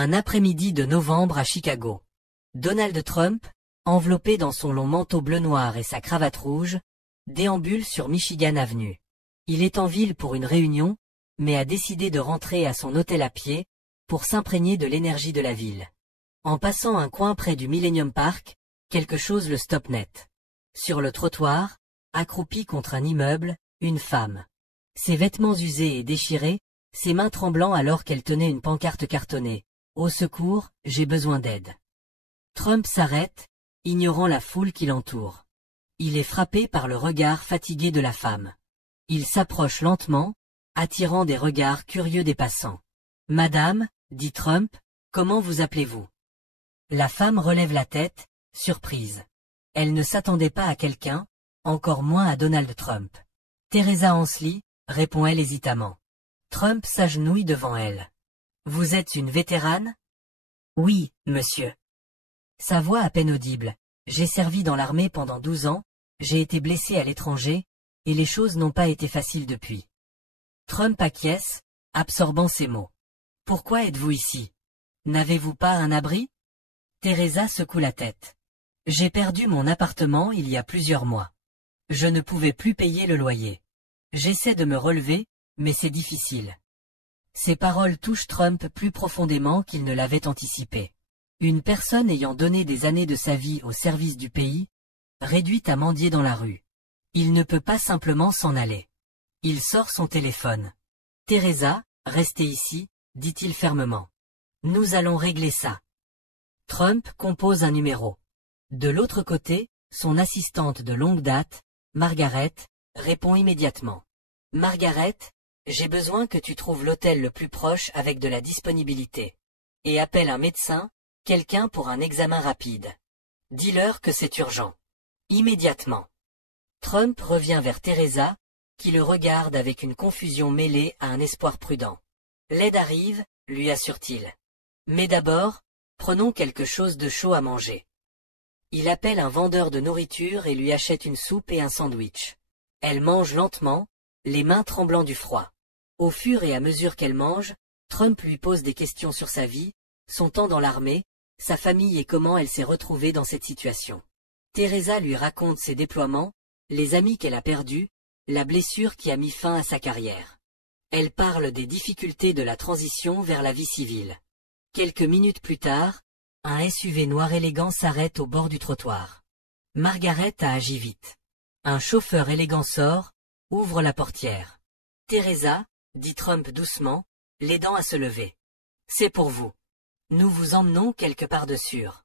Un après-midi de novembre à Chicago. Donald Trump, enveloppé dans son long manteau bleu-noir et sa cravate rouge, déambule sur Michigan Avenue. Il est en ville pour une réunion, mais a décidé de rentrer à son hôtel à pied, pour s'imprégner de l'énergie de la ville. En passant un coin près du Millennium Park, quelque chose le stoppe net. Sur le trottoir, accroupie contre un immeuble, une femme. Ses vêtements usés et déchirés, ses mains tremblant alors qu'elle tenait une pancarte cartonnée. Au secours, j'ai besoin d'aide. Trump s'arrête, ignorant la foule qui l'entoure. Il est frappé par le regard fatigué de la femme. Il s'approche lentement, attirant des regards curieux des passants. « Madame, dit Trump, comment vous appelez-vous » La femme relève la tête, surprise. Elle ne s'attendait pas à quelqu'un, encore moins à Donald Trump. « Teresa Ansley, répond-elle hésitamment. Trump s'agenouille devant elle. « Vous êtes une vétérane » ? « Oui, monsieur. » Sa voix à peine audible. « J'ai servi dans l'armée pendant 12 ans, j'ai été blessé à l'étranger, et les choses n'ont pas été faciles depuis. » Trump acquiesce, absorbant ses mots. « Pourquoi êtes-vous ici? N'avez-vous pas un abri » Teresa secoue la tête. « J'ai perdu mon appartement il y a plusieurs mois. Je ne pouvais plus payer le loyer. J'essaie de me relever, mais c'est difficile. » Ces paroles touchent Trump plus profondément qu'il ne l'avait anticipé. Une personne ayant donné des années de sa vie au service du pays, réduite à mendier dans la rue. Il ne peut pas simplement s'en aller. Il sort son téléphone. « Teresa, restez ici, dit-il fermement. Nous allons régler ça. » Trump compose un numéro. De l'autre côté, son assistante de longue date, Margaret, répond immédiatement. « Margaret, j'ai besoin que tu trouves l'hôtel le plus proche avec de la disponibilité. Et appelle un médecin, quelqu'un pour un examen rapide. Dis-leur que c'est urgent. Immédiatement. » Trump revient vers Teresa, qui le regarde avec une confusion mêlée à un espoir prudent. « L'aide arrive, lui assure-t-il. Mais d'abord, prenons quelque chose de chaud à manger. » Il appelle un vendeur de nourriture et lui achète une soupe et un sandwich. Elle mange lentement, les mains tremblant du froid. Au fur et à mesure qu'elle mange, Trump lui pose des questions sur sa vie, son temps dans l'armée, sa famille et comment elle s'est retrouvée dans cette situation. Teresa lui raconte ses déploiements, les amis qu'elle a perdus, la blessure qui a mis fin à sa carrière. Elle parle des difficultés de la transition vers la vie civile. Quelques minutes plus tard, un SUV noir élégant s'arrête au bord du trottoir. Margaret a agi vite. Un chauffeur élégant sort, ouvre la portière. « Teresa, dit Trump doucement, l'aidant à se lever. C'est pour vous. Nous vous emmenons quelque part de sûr. »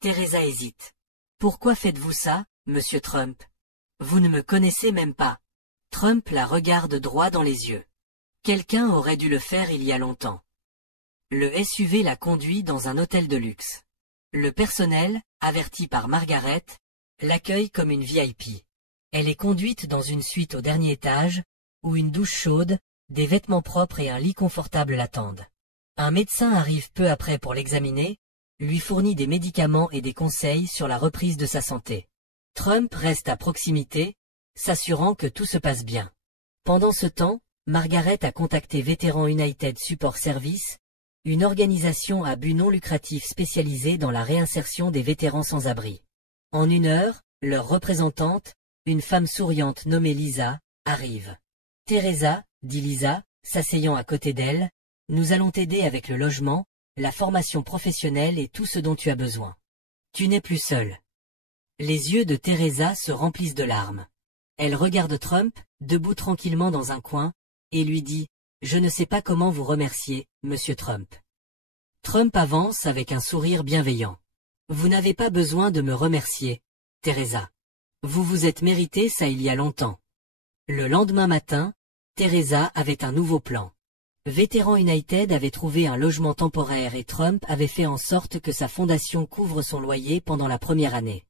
Teresa hésite. « Pourquoi faites-vous ça, monsieur Trump? Vous ne me connaissez même pas. » Trump la regarde droit dans les yeux. Quelqu'un aurait dû le faire il y a longtemps. Le SUV la conduit dans un hôtel de luxe. Le personnel, averti par Margaret, l'accueille comme une VIP. Elle est conduite dans une suite au dernier étage, où une douche chaude, des vêtements propres et un lit confortable l'attendent. Un médecin arrive peu après pour l'examiner, lui fournit des médicaments et des conseils sur la reprise de sa santé. Trump reste à proximité, s'assurant que tout se passe bien. Pendant ce temps, Margaret a contacté Veterans United Support Service, une organisation à but non lucratif spécialisée dans la réinsertion des vétérans sans abri. En 1 heure, leur représentante, une femme souriante nommée Lisa, arrive. « Teresa, dit Lisa, s'asseyant à côté d'elle, nous allons t'aider avec le logement, la formation professionnelle et tout ce dont tu as besoin. Tu n'es plus seule. » Les yeux de Teresa se remplissent de larmes. Elle regarde Trump, debout tranquillement dans un coin, et lui dit « Je ne sais pas comment vous remercier, monsieur Trump. » Trump avance avec un sourire bienveillant. « Vous n'avez pas besoin de me remercier, Teresa. Vous vous êtes mérité ça il y a longtemps. » Le lendemain matin, Teresa avait un nouveau plan. Veterans United avait trouvé un logement temporaire et Trump avait fait en sorte que sa fondation couvre son loyer pendant la première année.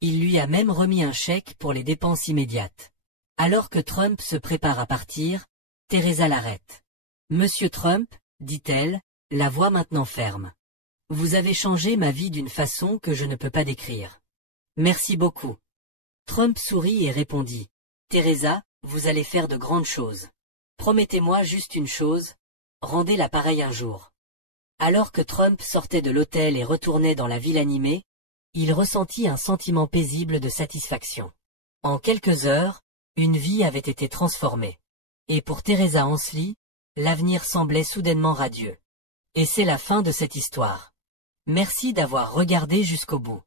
Il lui a même remis un chèque pour les dépenses immédiates. Alors que Trump se prépare à partir, Teresa l'arrête. « Monsieur Trump, dit-elle, la voix maintenant ferme. Vous avez changé ma vie d'une façon que je ne peux pas décrire. Merci beaucoup. » Trump sourit et répondit. « Teresa, vous allez faire de grandes choses. Promettez-moi juste une chose, rendez l'appareil un jour. » Alors que Trump sortait de l'hôtel et retournait dans la ville animée, il ressentit un sentiment paisible de satisfaction. En quelques heures, une vie avait été transformée. Et pour Teresa Hansely, l'avenir semblait soudainement radieux. Et c'est la fin de cette histoire. Merci d'avoir regardé jusqu'au bout.